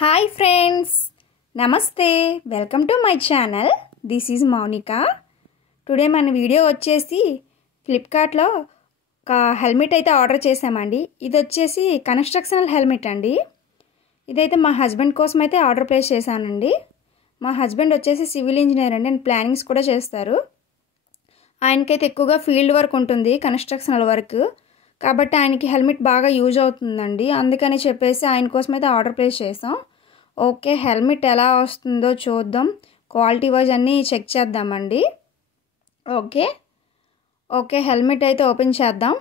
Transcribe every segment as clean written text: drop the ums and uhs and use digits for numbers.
Hi friends, నమస్తే. Welcome to my channel. This is Mounika. Today మన video వచ్చేసి ఫ్లిప్కార్ట్లో ఒక హెల్మెట్ అయితే ఆర్డర్ చేసామండి. ఇది వచ్చేసి కన్స్ట్రక్షనల్ హెల్మెట్ అండి. ఇదైతే మా హస్బెండ్ కోసం అయితే ఆర్డర్ ప్లేస్ చేశానండి. మా హస్బెండ్ వచ్చేసి సివిల్ ఇంజనీర్ అండి అండ్ ప్లానింగ్స్ కూడా చేస్తారు. ఆయనకైతే ఎక్కువగా ఫీల్డ్ వర్క్ ఉంటుంది, కన్స్ట్రక్షనల్ వర్క్. కాబట్టి ఆయనకి హెల్మెట్ బాగా యూజ్ అవుతుందండి. అందుకని చెప్పేసి ఆయన కోసం అయితే ఆర్డర్ ప్లేస్ చేసాం. ఓకే, హెల్మెట్ ఎలా వస్తుందో చూద్దాం. క్వాలిటీ వైజ్ అన్నీ చెక్ చేద్దామండి. ఓకే హెల్మెట్ అయితే ఓపెన్ చేద్దాం.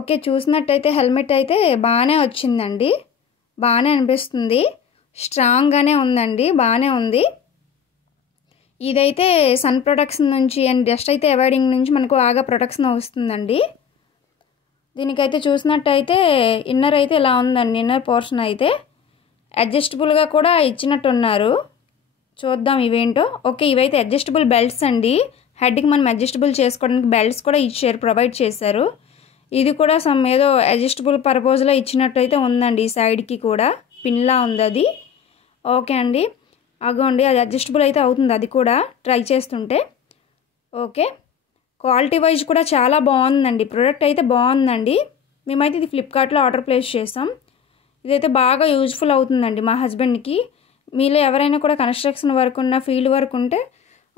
ఓకే, చూసినట్టయితే హెల్మెట్ అయితే బాగానే వచ్చిందండి. బాగానే అనిపిస్తుంది, స్ట్రాంగ్గానే ఉందండి, బాగానే ఉంది. ఇదైతే సన్ ప్రొటెక్షన్ నుంచి అండ్ డస్ట్ అయితే అవాయిడింగ్ నుంచి మనకు బాగా ప్రొటెక్షన్ వస్తుందండి. దీనికైతే చూసినట్టయితే ఇన్నర్ అయితే ఇలా ఉందండి. ఇన్నర్ పోర్షన్ అయితే అడ్జస్టబుల్గా కూడా ఇచ్చినట్టున్నారు. చూద్దాం ఇవేంటో. ఓకే, ఇవైతే అడ్జస్టబుల్ బెల్ట్స్ అండి. హెడ్కి మనం అడ్జస్టబుల్ చేసుకోవడానికి బెల్ట్స్ కూడా ఇచ్చారు, ప్రొవైడ్ చేశారు. ఇది కూడా సమ్ ఏదో అడ్జస్టబుల్ పర్పస్లో ఇచ్చినట్టు అయితే ఉందండి. ఈ సైడ్కి కూడా పిన్లా ఉంది అది. ఓకే అండి, అగోండి అది అడ్జస్టబుల్ అయితే అవుతుంది, అది కూడా ట్రై చేస్తుంటే. ఓకే, క్వాలిటీ వైజ్ కూడా చాలా బాగుందండి. ప్రోడక్ట్ అయితే బాగుందండి. మేమైతే ఇది ఫ్లిప్కార్ట్లో ఆర్డర్ ప్లేస్ చేసాం. ఇదైతే బాగా యూజ్ఫుల్ అవుతుందండి మా హస్బెండ్కి. మీలో ఎవరైనా కూడా కన్స్ట్రక్షన్ వర్క్ ఉన్న, ఫీల్డ్ వర్క్ ఉంటే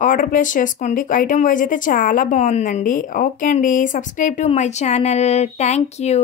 ఆర్డర్ ప్లేస్ చేసుకోండి. ఐటమ్ వైజ్ అయితే చాలా బాగుందండి. ఓకే అండి, subscribe to my channel. Thank you.